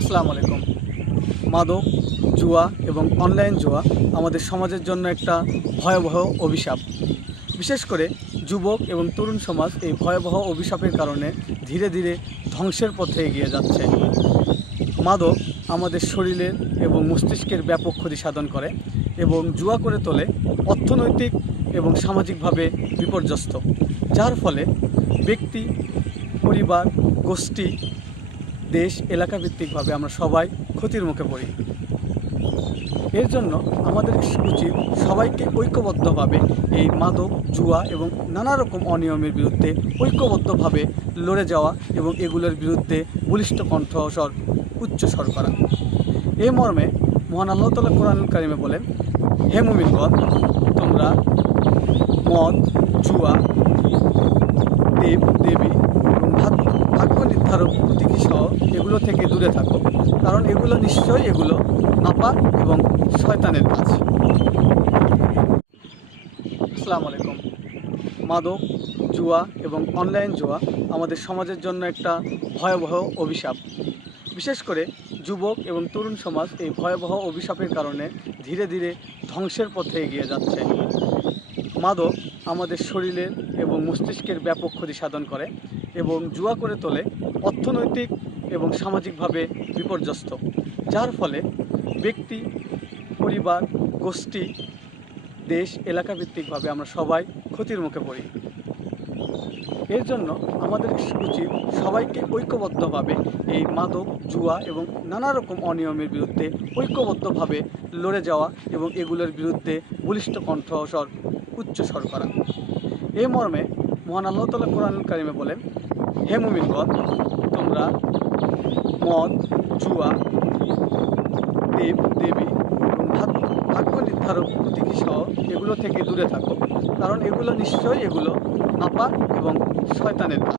আসসালামু আলাইকুম। মাদক, জুয়া এবং অনলাইন জুয়া আমাদের সমাজের জন্য একটা ভয়াবহ অভিশাপ। বিশেষ করে যুবক এবং তরুণ সমাজ এই ভয়াবহ অভিশাপের কারণে ধীরে ধীরে ধ্বংসের পথে এগিয়ে যাচ্ছে। মাদক আমাদের শরীরের এবং মস্তিষ্কের ব্যাপক ক্ষতি সাধন করে এবং জুয়া করে তোলে অর্থনৈতিক এবং সামাজিকভাবে বিপর্যস্ত, যার ফলে ব্যক্তি, পরিবার, গোষ্ঠী, দেশ, এলাকাভিত্তিকভাবে আমরা সবাই ক্ষতির মুখে পড়ি। এর জন্য আমাদের উচিত সবাইকে ঐক্যবদ্ধভাবে এই মাদক, জুয়া এবং নানা রকম অনিয়মের বিরুদ্ধে ঐক্যবদ্ধভাবে লড়ে যাওয়া এবং এগুলোর বিরুদ্ধে বলিষ্ঠ কণ্ঠস্বর উচ্চস্বর করা। এই মর্মে মহান আল্লাহ তাআলা কোরআনুল কারিমে বলেন, হে মুমিনগণ, তোমরা মদ, জুয়া, দেব দেবী এবং ভাগ্য নির্ধারক প্রতীকী সহ এগুলো থেকে দূরে থাকো, কারণ এগুলো নিশ্চয়ই নাপাক এবং শয়তানের কাজ। আসসালামু আলাইকুম। মাদক, জুয়া এবং অনলাইন জুয়া আমাদের সমাজের জন্য একটা ভয়াবহ অভিশাপ। বিশেষ করে যুবক এবং তরুণ সমাজ এই ভয়াবহ অভিশাপের কারণে ধীরে ধীরে ধ্বংসের পথে এগিয়ে যাচ্ছে। মাদক আমাদের শরীরের এবং মস্তিষ্কের ব্যাপক ক্ষতি সাধন করে এবং জুয়া করে তোলে অর্থনৈতিক এবং সামাজিকভাবে বিপর্যস্ত, যার ফলে ব্যক্তি, পরিবার, গোষ্ঠী, দেশ, এলাকাভিত্তিকভাবে আমরা সবাই ক্ষতির মুখে পড়ি। এর জন্য আমাদের উচিত সবাইকে ঐক্যবদ্ধভাবে এই মাদক, জুয়া এবং নানা রকম অনিয়মের বিরুদ্ধে ঐক্যবদ্ধভাবে লড়ে যাওয়া এবং এগুলোর বিরুদ্ধে বলিষ্ঠ কণ্ঠস্বর উচ্চস্বর করা। এই মর্মে মহান আল্লাহ তাআলা কোরআনুল কারিমে বলেন, হে মুমিনগণ, তোমরা মদ, জুয়া, দেব দেবী এবং ভাগ্য নির্ধারক প্রতীকী সহ এগুলো থেকে দূরে থাকো, কারণ এগুলো নিশ্চয়ই নাপাক এবং শয়তানের কাজ।